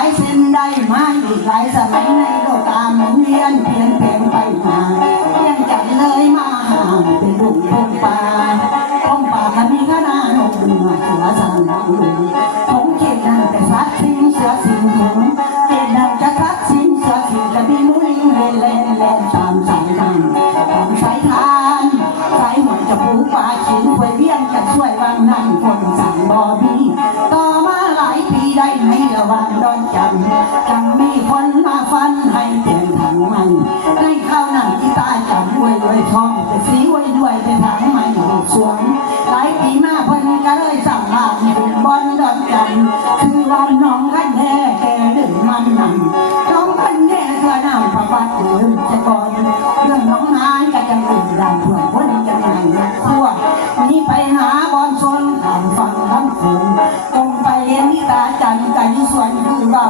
หลายเส้นได้มาอีกหลายสมัยในโลกามุนเวียนเปลี่ยนแปลงไปมาเพียงจันเลยมาห่างเป็นลูกพงป่าพงป่ามันมีขนาดหนือเสือสานหลังหลงผมเขียนนั่นแต่สัตว์ทิ้งเสือสิ่งผมเขียนนั่นจะสัตว์ทิ้งเสือสิ่งจะมีมุ้งเล่นเล่นเล่นตามสายทางตามสายทานสายหมดจะผูกป่าชินควยเวียนกันช่วยวังนั่นคนสั่งบอบีต่อมาหลายปีได้ในระหว่ บด้วยด้วยทองแต่สีไว้ด้วยเป็นถังใหมันสวงหลายปีมาเพิ่นก็เลยสั่งลาเป็นบอนดอนจันคือวันน้องกันแท้แกดึงมันนั่นน้องกันแท้เธอนำประวัติเรื่องจะก่อนเรื่องน้องนานกับจังอื่นดังเพื่อนคนจะไหนทั่วมีไปหาบอลชนทางฝั่งลำโขงตรงไปเห็นนิตาจันทร์กันสวนคือเรา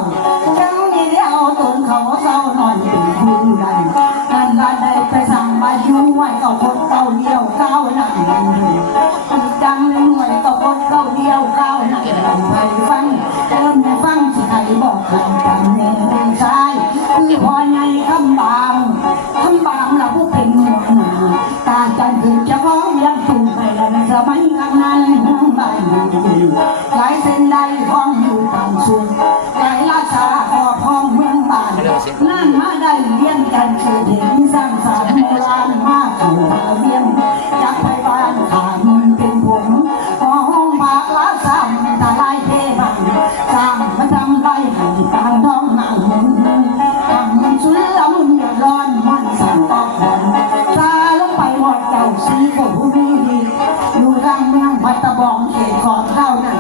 ส่วนหลายราชาขอพ้องเมืองบ้านนั่นมาได้เลี้ยงกันคือเห็นสร้างสรรค์โบราณมากเขาหาเลี้ยงจักไปบ้านขามันเป็นผมพอห้องพักละสามตาลายเทบังสร้างมาทำไรให้กางท้องหนังทำมันสุดละมุนเดือดร้อนมันสั่งตอกผ่อนซาลงไปหอดเจ้าสีคนผู้มีดีอยู่ทางเมืองพัตตะบองเขตขอบเข้านั่น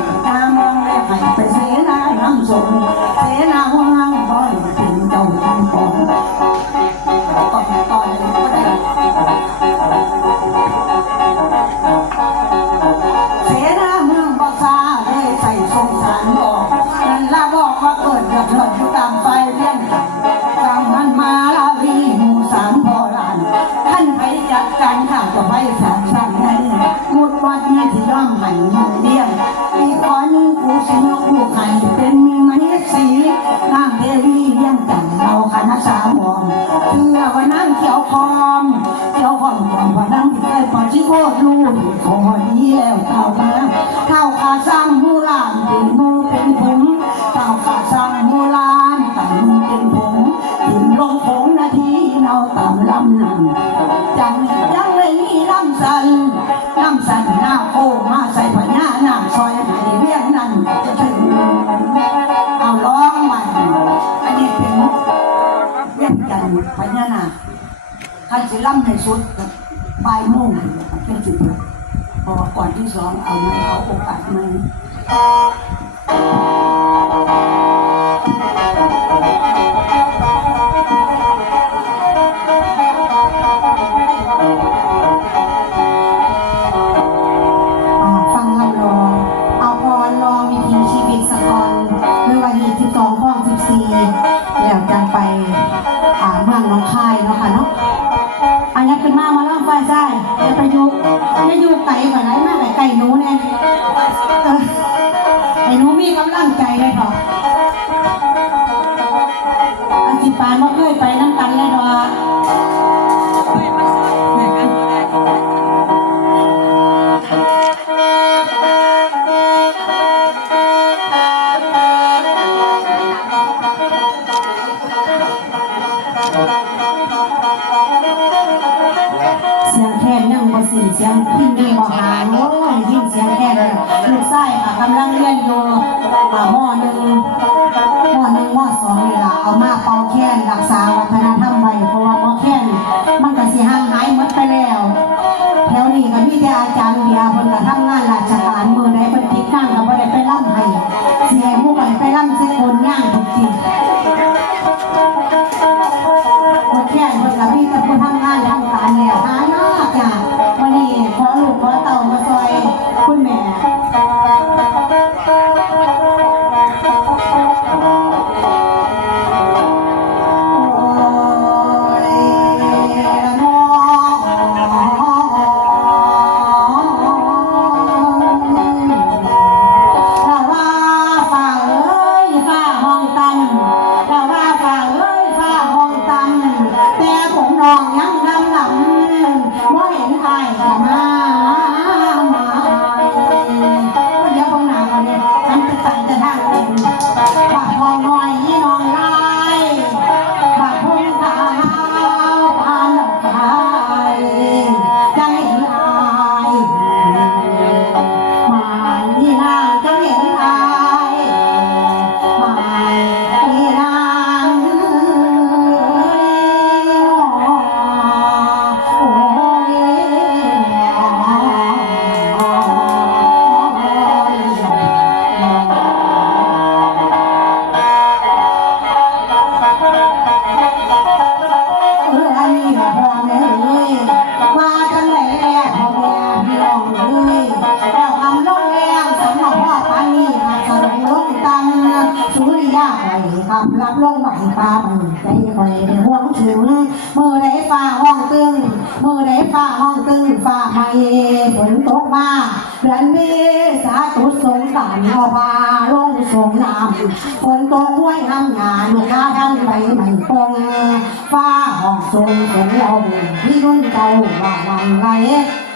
เขียวคอมก่อนว่านั่งที่เคยปอชิโคตรลูกขอดีแล้วเท่ามาเท่าขาสร้างมูลานเป็นมูเป็นผมเท่าขาสร้างมูลานต่างเป็นผมถึงลงผงนาทีเราตามลำนั้นจังจังเลยมีลำสันลำสันหน้าโคมาใส่พญานาคซอยให้เรียงนั้นจะถึงเอาร้องใหม่อันนี้เป็นเรียกกันพญานาค ท่าจะล่ำในสุดกับบ่ายโมงเป็นจุดเดียวเพราะว่าก่อนที่สองเอาไม่เอาโอกาสมาอ่ มีกำลังใจ ไปแล้วแล้วนี่ก็มีแต่อาจารย์เบียร์เพิ่นกระทำงานราชการมื้อใดเพิ่นติดงานก็บ่ได้ไปร่ำให้เสียมู่กันไปร่ำสิคนย่างทุกทีคนแค่คนก็มีแต่ผู้ทำงานทำการแล้วหาย คอยคำรับลงไหวปลามันใจคอยได้ห่วงถึงมือได้ฟ้าห้องตึงมือได้ฟ้าห้องตึงฟ้าไม่ฝนตกมาเดือนเมษาตุสงกรานต์เอาพาลงสงน้ำฝนตกห้วยห้ำงานลูกค้าท่านไปไม่ปงฟ้าห้องทรงฝนเราพี่รุ่นเก่าว่าวันไร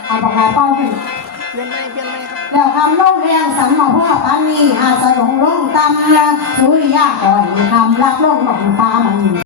เอาปากกาเป้าขึ้น แล้วคำล่องแรงสันมาพ่อปันนี้อาสยงล่องตำสุริยาก่อยทำรักล่องหลงฟ้ามัน